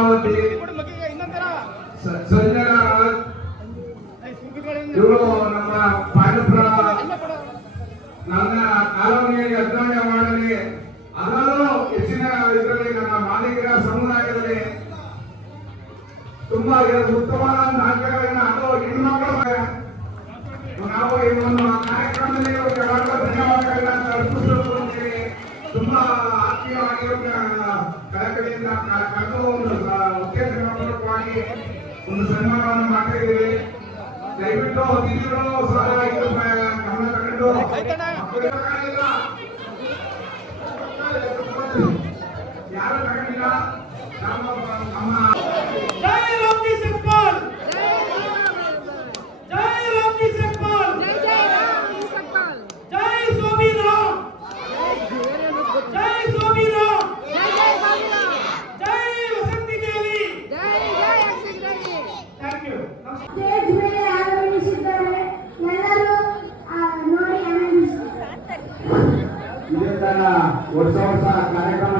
ಪದ್ಮಾವತಿ, ಸಂಜನಾ ಇವರು ನಮ್ಮ ಪಾಂಡಪುರ ನನ್ನ ಕಾಲೋನಿಯಲ್ಲಿ ಅಧ್ಯಯನ ಮಾಡಲಿ. ಅದರಲ್ಲೂ ಹೆಚ್ಚಿನ ಇದರಲ್ಲಿ ನನ್ನ ಮಾಲಿಕರ ಸಮುದಾಯದಲ್ಲಿ ತುಂಬಾ ಉತ್ತಮವಾದ ನಾಟಕಗಳನ್ನ ಅದು ಹೆಣ್ಮಕ್ಳು ನಾವು ಈ ಒಂದು ಕಾರ್ಯಕ್ರಮದಲ್ಲಿ ಧನ್ಯವಾದಗಳನ್ನ ಅರ್ಪಿಸುತ್ತೇವೆ. ತುಂಬಾ ಆತ್ಮೀಯವಾಗಿ ಕಳಕಳಿಯಿಂದ ಕಳೆದ ಒಂದು ಉದ್ದೇಶಪೂರ್ವಕವಾಗಿ ಒಂದು ಸನ್ಮಾನವನ್ನು ಮಾಡ್ತಾ ಇದ್ದೀವಿ. ದಯವಿಟ್ಟು ಅತಿಥಿಗಳು ಸಹ ಇದು ಗಮನ ತಗೊಂಡು ಯಾರು ತಗೊಂಡಿಲ್ಲ ನಮ್ಮ ಜೈ ರಾಮ್ಜಿ ಸಕ್ಪಾಲ್, ಜೈ ರಾಮ್ಜಿ ಸಕ್ಪಾಲ್, ಜೈ ಸ್ವಾಮಿ ರಾಮ್, ಜೈ ಸ್ವಾಮಿ ರಾಮ್, ಜೈ Vasanti Devi. Thank you. Stage ಮೇಲೆ ಆಗಮಿಸಿದ್ದಾರೆ. ಎಲ್ಲರೂ ನೋಡಿ ಆನಂದಿಸಿ. ವರ್ಷ ವರ್ಷ ಕಾರ್ಯಕ್ರಮ